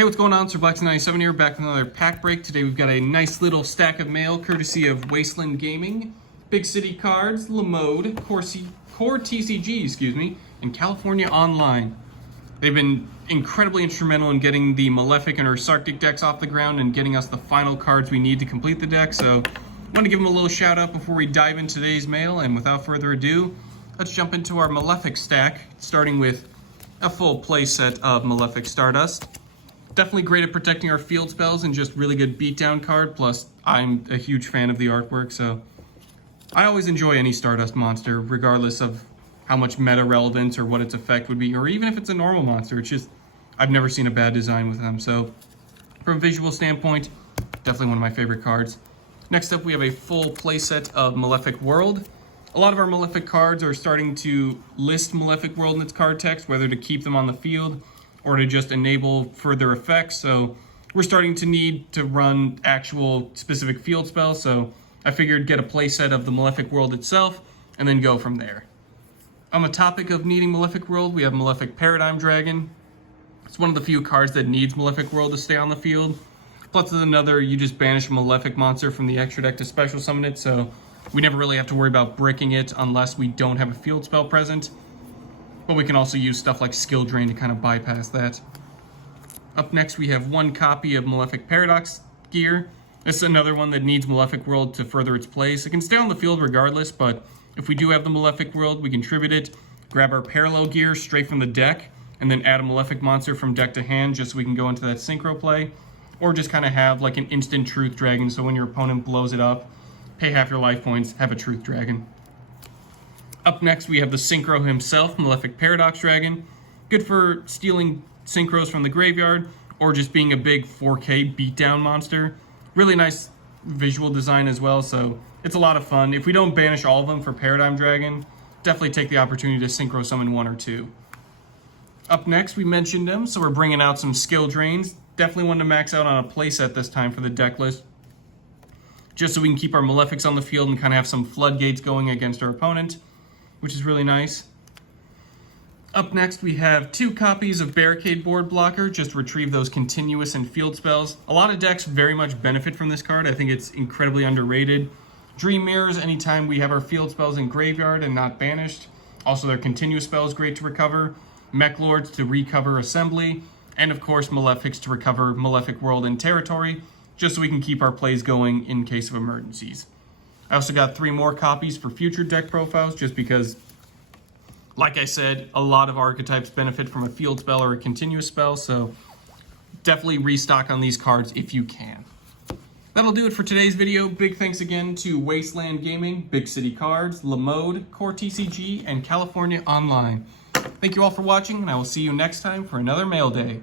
Hey, what's going on? Sir Blackson97 here, back with another pack break. Today we've got a nice little stack of mail courtesy of WastelandGaming, BigCityCards, LeMode, CoreTCG, and California Online. They've been incredibly instrumental in getting the Malefic and her Sarctic decks off the ground and getting us the final cards we need to complete the deck, so I want to give them a little shout out before we dive into today's mail, and without further ado, let's jump into our Malefic stack, starting with a full play set of Malefic Stardust. Definitely great at protecting our field spells and just really good beatdown card, plus I'm a huge fan of the artwork, so I always enjoy any Stardust monster, regardless of how much meta relevance or what its effect would be, or even if it's a normal monster. It's just, I've never seen a bad design with them, so from a visual standpoint, definitely one of my favorite cards. Next up, we have a full playset of Malefic World. A lot of our Malefic cards are starting to list Malefic World in its card text, whether to keep them on the field or to just enable further effects. So we're starting to need to run actual specific field spells, so I figured get a playset of the Malefic World itself and then go from there. On the topic of needing Malefic World, we have Malefic Paradigm Dragon. It's one of the few cards that needs Malefic World to stay on the field. Plus with another, you just banish a Malefic monster from the extra deck to special summon it, so we never really have to worry about bricking it unless we don't have a field spell present. But we can also use stuff like Skill Drain to kind of bypass that. Up next, we have one copy of Malefic Paradox gear. This is another one that needs Malefic World to further its place. It can stay on the field regardless, but if we do have the Malefic World, we can tribute it, grab our parallel gear straight from the deck, and then add a Malefic monster from deck to hand just so we can go into that synchro play. Or just kind of have like an instant Truth Dragon, so when your opponent blows it up, pay half your life points, have a Truth Dragon. Up next, we have the Synchro himself, Malefic Paradox Dragon. Good for stealing Synchros from the graveyard, or just being a big 4K beatdown monster. Really nice visual design as well, so it's a lot of fun. If we don't banish all of them for Paradigm Dragon, definitely take the opportunity to Synchro summon one or two. Up next, we mentioned them, so we're bringing out some Skill Drains. Definitely one to max out on a playset this time for the deck list, just so we can keep our Malefics on the field and kind of have some floodgates going against our opponent, which is really nice. Up next, we have two copies of Barricade Board Blocker, just retrieve those continuous and field spells. A lot of decks very much benefit from this card. I think it's incredibly underrated. Dream Mirrors, anytime we have our field spells in graveyard and not banished. Also, their continuous spells, great to recover. Mech Lords to recover Assembly. And of course, Malefics to recover Malefic World and Territory, just so we can keep our plays going in case of emergencies. I also got 3 more copies for future deck profiles, just because, like I said, a lot of archetypes benefit from a field spell or a continuous spell, so definitely restock on these cards if you can. That'll do it for today's video. Big thanks again to WastelandGaming, BigCityCards, LeMode, CoreTCG, and California Online. Thank you all for watching, and I will see you next time for another mail day.